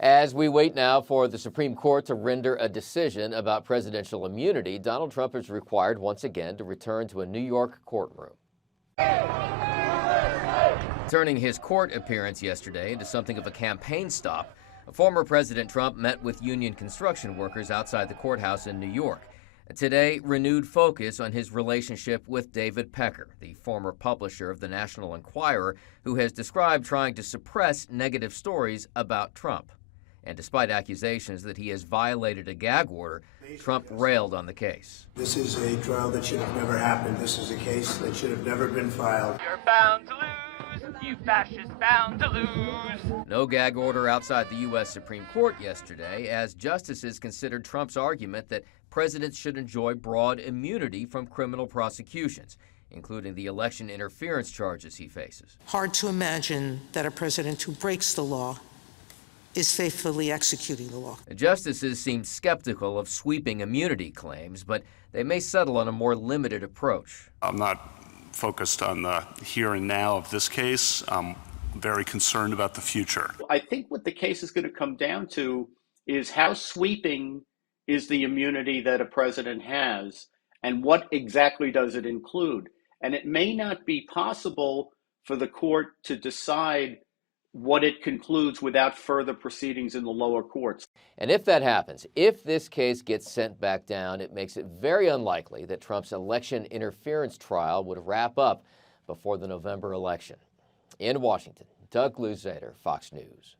As we wait now for the Supreme Court to render a decision about presidential immunity, Donald Trump is required once again to return to a New York courtroom. Turning his court appearance yesterday into something of a campaign stop, former President Trump met with union construction workers outside the courthouse in New York. Today, renewed focus on his relationship with David Pecker, the former publisher of the National Enquirer, who has described trying to suppress negative stories about Trump. And despite accusations that he has violated a gag order, Trump railed on the case. This is a trial that should have never happened. This is a case that should have never been filed. You're bound to lose, you fascists bound to lose. No gag order outside the U.S. Supreme Court yesterday, as justices considered Trump's argument that presidents should enjoy broad immunity from criminal prosecutions, including the election interference charges he faces. Hard to imagine that a president who breaks the law is faithfully executing the law. Justices seem skeptical of sweeping immunity claims, but they may settle on a more limited approach. I'm not focused on the here and now of this case. I'm very concerned about the future. I think what the case is going to come down to is how sweeping is the immunity that a president has, and what exactly does it include? And it may not be possible for the court to decide what it concludes without further proceedings in the lower courts. And if that happens, if this case gets sent back down, it makes it very unlikely that Trump's election interference trial would wrap up before the November election. In Washington, Doug Luzader, Fox News.